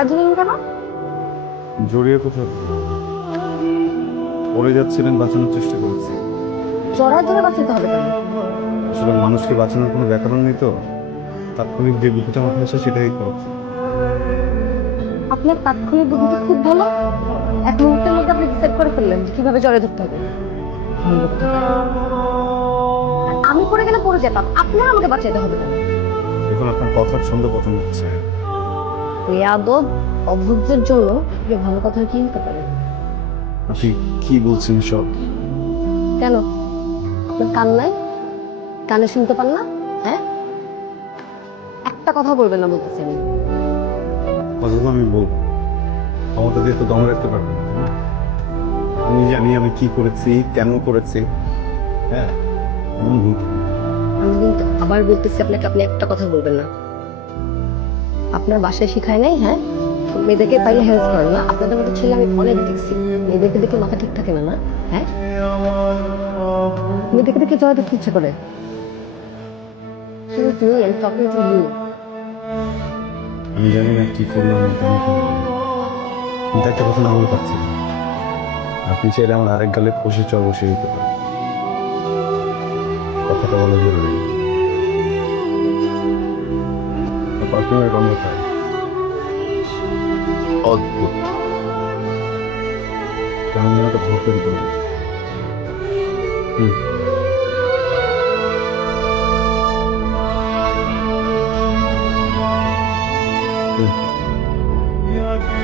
জড়া দিলেন কেন? জড়িয়ে কোথাও পড়ে যাচ্ছিলেন, বাঁচানোর চেষ্টা করেছি। জড়া ধরে বাঁচাতে হবে কেন? আসলে মানুষকে বাঁচানোর কোনো ব্যাকরণ নেই তো, তাৎক্ষণিক যে বুদ্ধিটা মাথায় আসে সেটাই করেছি। আপনার তাৎক্ষণিক বুদ্ধিটা খুব ভালো। এক মুহূর্তের মধ্যে আপনি ডিসাইড করে ফেললেন যে কিভাবে জড়ে ধরতে হবে। ভণ্ড কোথাকার। আর আমি পড়ে গেলে পড়ে যেতাম, আপনার আমাকে বাঁচাতে হবে কেন? এখন আপনার কথার ছন্দ পতন হচ্ছে। বেয়াদব, অভদ্রের জন্য যে ভালো কথা কি হতে পারে? আপনি কি বলছেন সব? কেন? আপনার কান নাই? কানে শুনতে পান না? হ্যাঁ, একটা কথা বলবেন না বলতেছি আমি। কথা তো আমি বলবো, ক্ষমতা দিয়ে তো দম রাখতে পারবেন না, তাই না? আমি জানি আমি কি করেছি, কেন করেছি। হ্যাঁ। হুম। আমি কিন্তু আবার বলতেছি আপনাকে, আপনি একটা কথা বলবেন না। আপনার বাসায় শিখায় নাই? হ্যাঁ, মেয়েদেরকে পাইলে হেল্প করেন না? আপনাদের মতো ছেলে আমি অনেক দেখছি। মেয়েদেরকে দেখে মাথা ঠিক থাকে না, না? হ্যাঁ, মেয়েদেরকে দেখে জয় দেখতে ইচ্ছে করে। কিন্তু I'm talking to you. আমি জানি না কি করলাম না কেন করলাম, কিন্তু একটা কথা না বলে পারছি না। আপনি চাইলে আমার আরেক গালে কষে চর বসে দিতে পারেন। কথাটা বলা জরুরি। পারফিউমের গন্ধটা অদ্ভুত, কেমন যেন একটা ধরতে দিতে পারে।